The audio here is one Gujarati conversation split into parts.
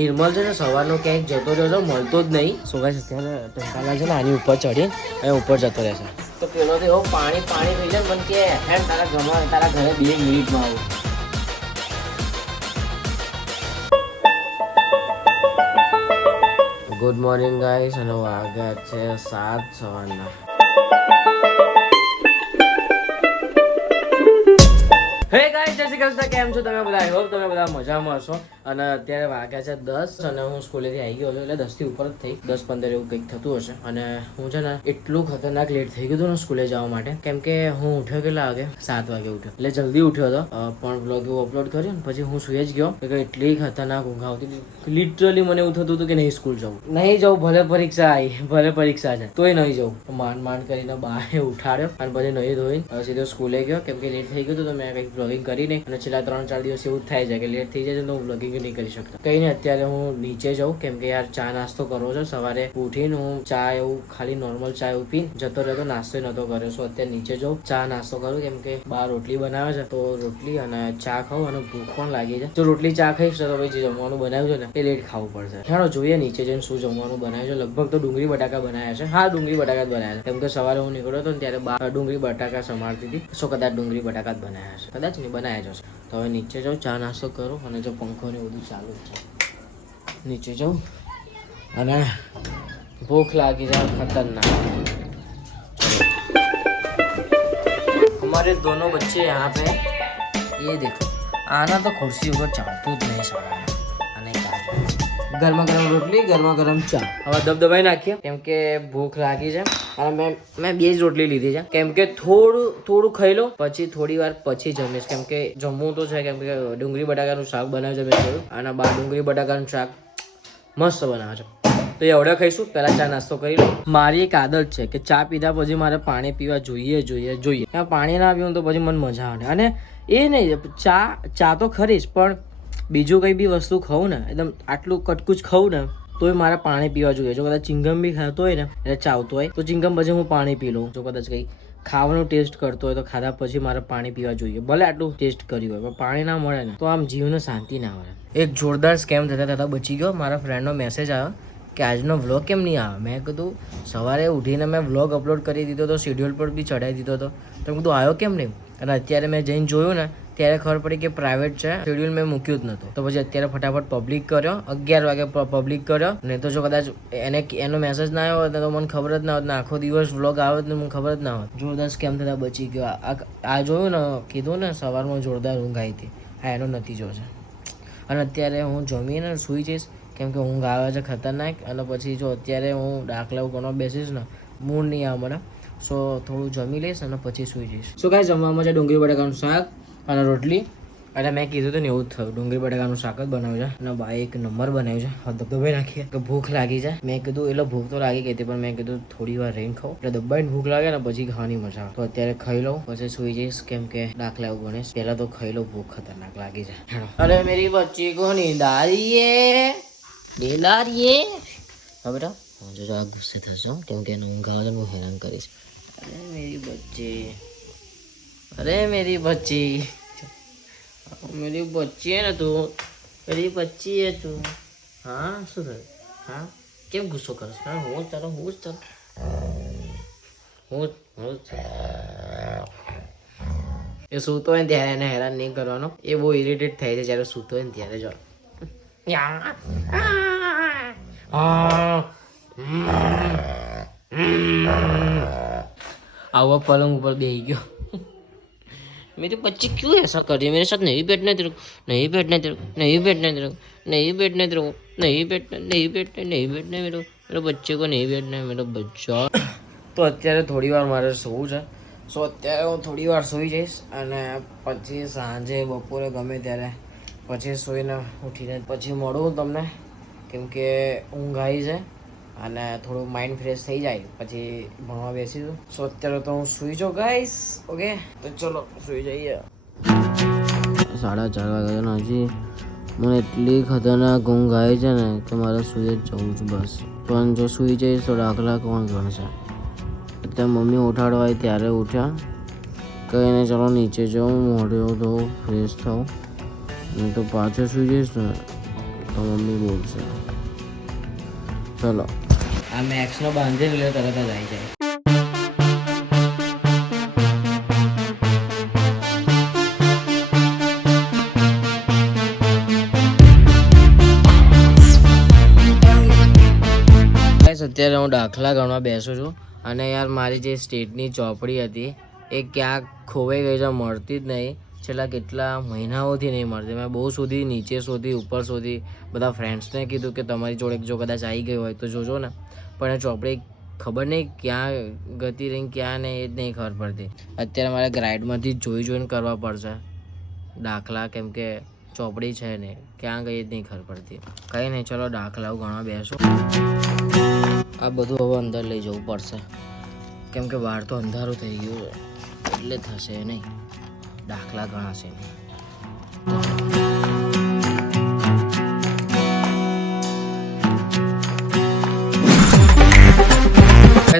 નિર્મલ છે ને સવારનો ક્યાંક જતો રહ્યો મળતો જ નહીં. સોગાઈ અત્યારે ટંકાલા છે ને આની ઉપર ચડી અને ઉપર જતો રહેશે. તો પેલો તો એવો પાણી થઈ જાય મને કે હેડ તારા ઘરે 2 મિનિટમાં આવું. ગુડ મોર્નિંગ ગાઈસ અને વાગ્યા છે 7 સવારના. હે ગાઈસ જય શ્રી કૃષ્ણ, કેમ છો તમે બધા? આઈ હોપ તમે બધા મજામાં હશો. અને અત્યારે વાગ્યા છે 10 અને હું સ્કૂલેથી આવી ગયો છું એટલે 10 થી ઉપર જ થઈ 10-15 એવું કંઈક થતું હશે. અને હું છે ને એટલું ખતરનાક લેટ થઈ ગયું હતું ને સ્કૂલે જવા માટે, કેમ કે હું ઉઠ્યો કેટલા વાગે 7 વાગે ઉઠ્યો એટલે જલ્દી ઉઠ્યો હતો. પણ બ્લોગ એવું અપલોડ કર્યું ને પછી હું સુઈ જ ગયો કે એટલી ખતરનાક ઊંઘ આવતી હતી. લિટરલી મને એવું થતું હતું કે નહીં સ્કૂલ જવું, ભલે પરીક્ષા છે તોય નહીં જવું. માંડ કરીને બહાર ઉઠાડ્યો અને પછી નહીં ધોઈને સીધો સ્કૂલે ગયો, કેમ કે લેટ થઈ ગયું હતું તો મેં કંઈક બ્લોગિંગ કરીને. અને છેલ્લા 3-4 દિવસ એવું જ થાય છે કે લેટ થઈ જાય છે તો હું બ્લોગિંગ નહીં કરી શકતો. કંઈ નહીં, અત્યારે હું નીચે જાઉં કેમ કે યાર ચા નાસ્તો કરવો છે. સવારે ઉઠીને હું ચા એવું ખાલી નોર્મલ ચા એવું પીને જતો રહેતો, નાસ્તો નહોતો કર્યો. સો અત્યારે નીચે જાઉં, ચા નાસ્તો કરું કેમ કે બહાર રોટલી બનાવે છે તો રોટલી અને ચા ખાઉં અને ભૂખ પણ લાગી છે. જો રોટલી ચા ખાઈશ તો પછી જમવાનું બનાવ્યું છે ને એ લેટ ખાવું પડશે. ચાલો જોઈએ નીચે જઈને શું જમવાનું બનાવ્યું છે. લગભગ તો ડુંગળી બટાકા બનાવ્યા છે. હા, ડુંગળી બટાકા જ બનાવ્યા છે કેમ કે સવારે હું નીકળ્યો હતો ને ત્યારે બહાર ડુંગળી બટાકા સમારતી હતી. સો કદાચ ડુંગળી બટાકા જ બનાવ્યા છે, કદાચ નહીં બનાવ્યા જશે. તો હવે નીચે જાઉં, ચા નાસ્તો કરું અને જો પંખો ને બધું ચાલુ છે નીચે જાઉં અને ભૂખ લાગી જાય खतरनाक. हमारे दोनों बच्चे यहाँ पे ये देखो, आना तो कुर्सी ऊपर चढ़તું જ નહીં સારા. અને ગરમા ગરમ રોટલી, ગરમા ગરમ ચા. હવે દબદબાઈ નાખીએ કેમ કે ભૂખ લાગી છે. અને મેં 2 જ રોટલી લીધી છે કેમ કે થોડું ખાઈ લો પછી થોડી વાર પછી જમીશ, કેમ કે જમવું તો છે કેમ કે ડુંગળી બટાકાનું શાક બનાવ્યું છે મેં જોયું. અને બહાર ડુંગળી બટાકાનું શાક મસ્ત બનાવે છે તો એવડે ખાઈશું. પહેલા ચા નાસ્તો કરી લો. મારી એક આદત છે કે ચા પીધા પછી મારે પાણી પીવા જોઈએ. પાણી ના પીવું તો પછી મને મજા આવે. અને એ નહીં, ચા તો ખરી જ, પણ બીજું કંઈ બી વસ્તુ ખાઉં ને એકદમ આટલું કટકું જ ખાઉં ને તોય મારે પાણી પીવા જોઈએ. જો કદાચ ચિંગમ બી ખાતો હોય ને એટલે ચાવતો હોય તો ચિંગમ પછી હું પાણી પી લઉં. જો કદાચ કંઈ ખાવાનું ટેસ્ટ કરતો હોય તો ખાધા પછી મારે પાણી પીવા જોઈએ, ભલે આટલું ટેસ્ટ કર્યું હોય પણ પાણી ના મળે ને તો આમ જીવને શાંતિ ના મળે. એક જોરદાર સ્કેમ થતા બચી ગયો. મારા ફ્રેન્ડનો મેસેજ આવ્યો કે આજનો વ્લોગ કેમ નહીં આવે. મેં કીધું સવારે ઉઠીને મેં વ્લોગ અપલોડ કરી દીધો હતો, શેડ્યુલ પર બી ચડાવી દીધો હતો, તો મેં કીધું આવ્યો કેમ નહીં. અને અત્યારે મેં જઈને જોયું ને ત્યારે ખબર પડી કે પ્રાઇવેટ છે, શેડ્યુલ મેં મૂક્યું જ નહોતું. તો પછી અત્યારે ફટાફટ પબ્લિક કર્યો, 11 વાગે પબ્લિક કર્યો. નહીં તો જો કદાચ એનો મેસેજ ના આવ્યો હોત તો મને ખબર જ ના હોત ને આખો દિવસ વ્લોગ આવે ને મને ખબર જ ના હોત. જોરદાર સ્કેમ થતા બચી ગયો. આ જોયું ને, કીધું ને સવારમાં જોરદાર ઊંઘ આવી હતી. આ એનો નતીજો છે. અને અત્યારે હું જમીને સૂઈ જઈશ કેમ કે ઊંઘ આવે છે ખતરનાક. અને પછી જો અત્યારે હું દાખલા ગણવા બેસીશ ને મૂડ નહીં આવે મને, સો થોડું જમી લઈશ અને પછી સૂઈ જઈશ. શું કાંઈ જમવામાં છે ડુંગળી બટાકાનું શાક અને રોટલી. અને મેં કીધું હતું ને એવું જ થયું, ડુંગળી બટાકાનું શાક જ બનાવ્યું છે અને બાઈ 1 નંબર બનાવ્યું છે. હવે દબાઈ નાખીએ કે ભૂખ લાગી જાય. મેં કીધું એટલે ભૂખ તો લાગી ગઈ હતી પણ મેં કીધું થોડી વાર રહીને ખાઉં એટલે દબાઈને ભૂખ લાગે ને પછી ખાવાની મજા આવે. તો અત્યારે ખાઈ લઉં પછી સૂઈ જઈશ કેમ કે દાખલા એવું ગણીશ. પહેલાં તો ખાઈ લઉં, ભૂખ ખતરનાક લાગી જાય. અરે મેરી બચ્ચી કો નીંદ આ રહી હે. હવે બેટા હું જો જરા ગુસ્સે થશો કેમ કે ઊંઘ આવે છે, હું હેરાન કરીશ. અરે મેરી બચ્ચી હે ને તું, મેરી બચ્ચી હે તું. હા શું થયું? હા કેમ ગુસ્સો કરે છે? હા હું એ સૂતો હોય ને ત્યારે એને હેરાન નહીં કરવાનો. એ બહુ ઇરિટેટ થાય છે જ્યારે સૂતો હોય ને ત્યારે. જો आवा पलंग ऊपर बेच गयो. मेरे बच्चे क्यों ऐसा कर रही है मेरे साथ? नहीं बैठने तेरे को, नहीं बैठने तेरे को, नहीं बैठने तेरे को, नहीं बैठने तेरे को, नहीं बैठने मेरे बच्चे को नहीं बैठना मेरा बच्चा. તો અત્યારે થોડી વાર મારે સૂવું છે. સો અત્યારે હું થોડી વાર સૂઈ જઈશ અને પછી સાંજે બપોરે ગમે ત્યારે પછી સૂઈને ઉઠીને પછી મળું તમને કેમ કે ઊંઘ આવી છે અને થોડું માઇન્ડ ફ્રેશ થઈ જાય પછી ભણવા બેસીશું. સો અત્યારે તો હું સૂઈ જાઉં ગાઈસ. ઓકે તો ચલો સૂઈ જઈએ. 4:30 વાગ્યા ને હજી મને એટલી ખતરનાક ઊંઘ આવી છે ને કે મારે સૂઈ જ જવું છું બસ. પણ જો સૂઈ જઈશ તો દાખલા કોણ ગણશે. અત્યારે મમ્મી ઉઠાડવા આવી ત્યારે ઉઠ્યા. કંઈ નહીં, ચલો નીચે જાઉં, મોઢું ધોઉં, ફ્રેશ થાઉં. નહીં તો પાછો સૂઈ જઈશ ને તો મમ્મી બોલશે. ચલો આ મેક્સનો બાંધી લે, તરત જ આવી જાય. અત્યારે હું દાખલા ગણવા બેસું છું અને યાર મારી જે સ્ટેટની ચોપડી હતી એ ક્યાંક ખોવાઈ ગઈ છે, મળતી જ નહીં. છેલ્લા કેટલા મહિનાઓથી નહીં મળતી. મેં બહુ શોધી, નીચે શોધી, ઉપર શોધી, બધા ફ્રેન્ડ્સને કીધું કે તમારી જોડે જો કદાચ આવી ગઈ હોય તો જોજો ને. પણ એ ચોપડી ખબર નહીં ક્યાં ગતી રહી, ક્યાં નહીં, એ જ નહીં ખબર પડતી. અત્યારે મારે ગ્રાઇડમાંથી જોઈને કરવા પડશે દાખલા, કેમ કે ચોપડી છે ને ક્યાં ગઈ જ નહીં ખબર પડતી. કંઈ નહીં, ચલો દાખલાઓ ગણવા બેસો. આ બધું હવે અંદર લઈ જવું પડશે, કેમ કે બહાર તો અંધારું થઈ ગયું એટલે થશે નહીં, દાખલા ગણાશે નહીં.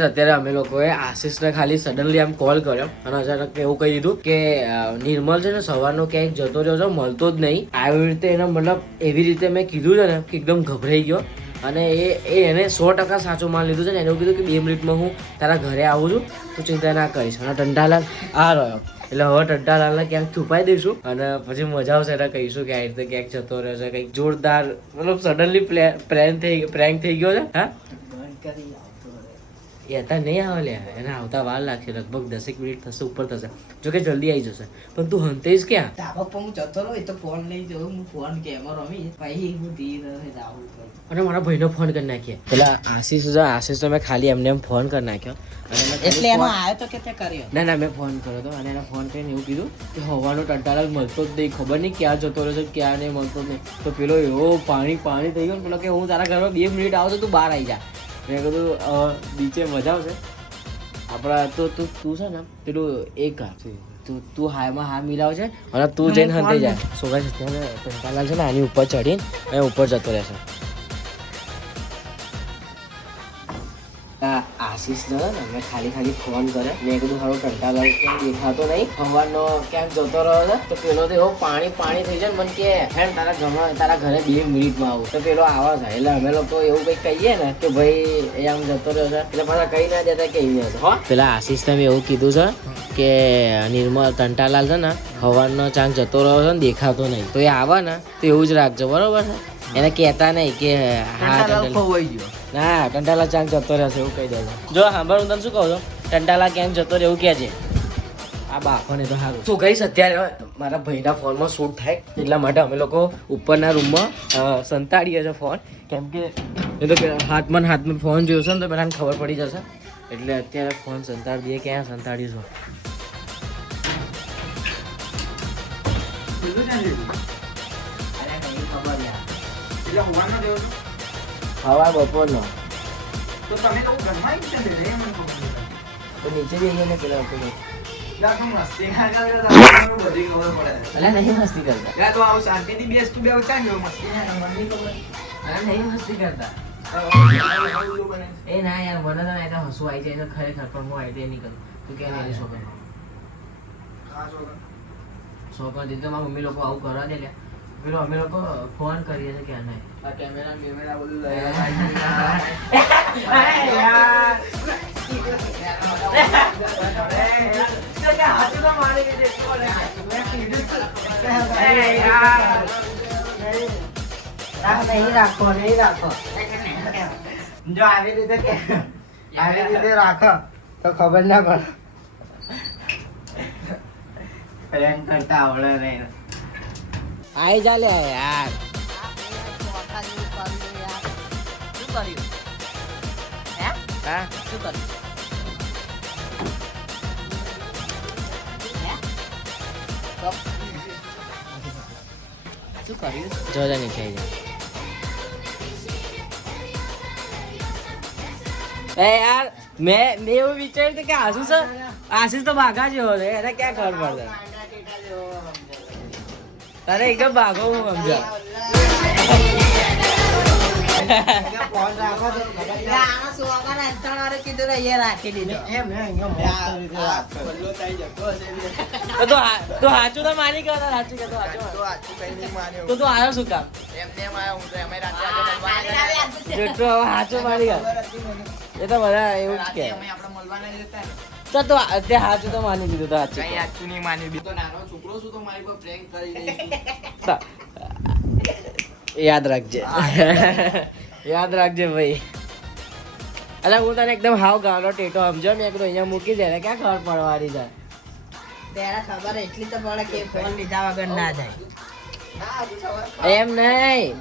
અત્યારે અમે લોકોએ આશીષને ખાલી સડનલી આમ કોલ કર્યો અને અચાનક એવું કહી દીધું કે નિર્મલ છે ને સવારનો ક્યાંક જતો રહ્યો છે, મળતો જ નહીં. આવી રીતે એને મતલબ એવી રીતે મેં કીધું છે ને કે એકદમ ગભરાઈ ગયો અને એને 100% સાચું માન લીધું છે ને. એને એવું કીધું કે 2 મિનિટમાં હું તારા ઘરે આવું છું, તું ચિંતા ના કરીશ. અને ટંટાલાલ આ રહ્યો, એટલે હવે ટંટાલાલને ક્યાંક છુપાઈ દઈશું અને પછી મજા આવશે. એને કહીશું કે આ રીતે ક્યાંક જતો રહ્યો છે, કંઈક જોરદાર મતલબ સડનલી પ્રેન્ક થઈ ગયો છે. હા એ અત્યારે નહીં આવે લે, એને આવતા વાર લાગશે, લગભગ 10 મિનિટ થશે, ઉપર થશે. જો કે જલ્દી આવી જશે. પણ તું હંતેશ ક્યાં? ધાબા પર હું જતો રહ્યો તો ફોન લઈ જાઉં, હું ફોન કેમો રમી પછી હું ધીરે આવું. અને મારા ભાઈનો ફોન કરી નાખ્યો. પેલા આશીષ તો મેં ખાલી એમને એમ ફોન કરી નાખ્યો એટલે એનો આવ્યો તો કે તે કર્યો. ના મેં ફોન કર્યો હતો અને એને ફોન કરીને એવું કીધું કે હવાનો ટંટાલાલ મળતો જ નહીં, ખબર નહીં ક્યાં જતો રહ્યો છે, ક્યાં નહીં, મળતો જ નહીં. તો પેલો એવો પાણી થઈ ગયો પેલો કે હું તારા ઘરમાં 2 મિનિટ આવું તો તું બહાર આવી જા. મેં કીધું નીચે મજા આવશે આપણા તો તું છે ને પેલું એક તું હાયમાં હા મિલાવ છે અને તું જઈને હંતે જાય. સોગા ટંટાલાલ છે ને આની ઉપર ચડીને અને ઉપર જતો રહેશે. આશીષ ને મેં ખાલી ફોન કરે, મેં કીધું હારો ટંટાલાલ કેમ દેખાતો નહીં, સવારનો ક્યાંક જતો રહ્યો છે. તો પેલો તો એવો પાણી થઈ જાય, મને કે ફ્રેન્ડ તારા ઘરે 2 મિનિટમાં આવું. તો પેલો આવા થાય એટલે અમે લોકો એવું કંઈક કહીએ ને કે ભાઈ એ આમ જતો રહ્યો છે એટલે પાછા કઈ ના દેતા કહી દે. હો પેલા આશીષને મેં એવું કીધું છે કે નિર્મલ ટંટાલાલ છે ને સવારનો ચાંદ જતો રહ્યો છે ને દેખાતો નહીં, તો એ આવે ને તો એવું જ રાખજો, બરોબર છે? એને કહેતા નહીં કે હા ના ટંટાલા ચાંદ જતો રહેશે એવું કહી દેજો. જો સાંભળ હું તને શું કહું છું, ટંટાલા ક્યાંક જતો રહે એવું કહે છે. આ બાફોને તો સારું. શું કહીશ, અત્યારે મારા ભાઈના ફોનમાં શૂટ થાય એટલા માટે અમે લોકો ઉપરના રૂમમાં સંતાડીએ છીએ ફોન, કેમ કે એ તો હાથમાં ફોન જોયો છે ને તો પેલાને ખબર પડી જશે. એટલે અત્યારે ફોન સંતાડી દઈએ. ક્યાં સંતાડીશું? હવા બપોરનો તો તમે તો ઘરમાં જ છે ને તો નીચે જઈએ ને પેલા મસ્તી નહીં મસ્તી કરતા તો આવું શાંતિથી બેસ તું બે ચાલ મસ્તી નહીં મસ્તી કરતા. એ ના યાર મને તો નહીં હસવું આવી જાય તો ખરેખર પણ હું આવી નહીં કરું. તું કે નહીં શોખ દીધો મારા મમ્મી લોકો આવું કરવા દે લે. પેલો અમે લોકો ફોન કરીએ છીએ ક્યાં નહીં આ કેમેરા બધું નહીં રાખો જો આવી રીતે રાખો તો ખબર ના પડે. પ્રેમ કરતા આવડે નહીં. આઈ ચાલે યાર. શું કર્યું? જોજા નીચે આવી જાય. યાર મેં એવું વિચાર્યું કે આશીષ તો ભાગા જેવો છે, એને ક્યાં ખબર પડે? તારે એકદમ ભાગો હું સમજા. એટલે આમાં સોગાના અંતરવાળે કીધું ને એ રાખી દીધો. તો હાચું તો માની ગયો હાચું કે તો તું આવ્યો શું કામ જેટલો હવે હાચું માની ગયો એ તો બધા એવું જ કે તો તે હાચું તો માની દીધું તો હાચું યાદ રાખજે યાદ રાખજે ભાઈ. અલા હું તને એકદમ હાવ ગાનો ટેટો સમજો મેં એકદમ અહીંયા મૂકી દે ક્યાં ખબર પડવાની છે. ત્યારે ખબર એટલી તો પડે કે ફોન લીધા વગર ના જાય. એમ નહીં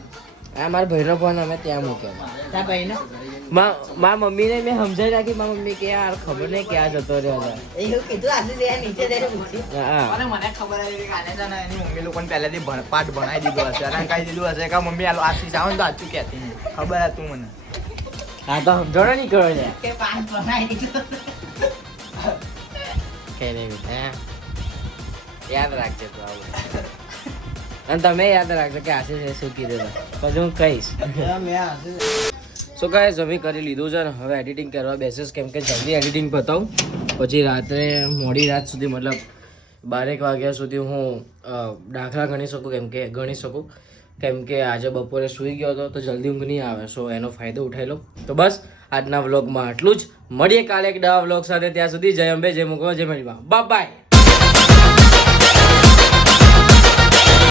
આ મારા ભાઈનો ફોન અમે ત્યાં મૂક્યો. તારા ભાઈનો મારા મમ્મીને મેં સમજાઈ રાખી. મારા મમ્મી કે યાર ખબર નહીં ક્યાં જતો રહ્યો છે. એવું કીધું આજે તે નીચે જઈને પૂછ્યું. હા મને ખબર હતી કે આને છે ને એની મમ્મી લોકોને પહેલેથી પાઠ ભણાવી દીધો હશે અને કહી દીધું હશે કે મમ્મી આથી જાવ ને તો આચું કહેતી નહીં. ખબર હતું મને. હા તો સમજણો નહીં કરો છે કે પાંચ બનાવી દીધું. કે નહીં બેટા યાદ રાખજે તું આવું. અને તમે યાદ રાખજો કે આશીષે શું કીધું હતું. પછી હું કહીશ. શું કહે જમી કરી લીધું છે ને હવે એડિટિંગ કરવા બેસીશ કેમ કે જલ્દી એડિટિંગ પતાવું પછી રાત્રે મોડી રાત સુધી મતલબ 12 વાગ્યા સુધી હું દાખલા ગણી શકું કેમ કે આજે બપોરે સૂઈ ગયો હતો તો જલ્દી ઊંઘ નહીં આવે સો એનો ફાયદો ઉઠાવી લો. તો બસ આજના વ્લોગમાં આટલું જ. મળીએ કાલે એક નવા વ્લોગ સાથે. ત્યાં સુધી જય અંબે જય મુકવા જય મણીમાં બાય.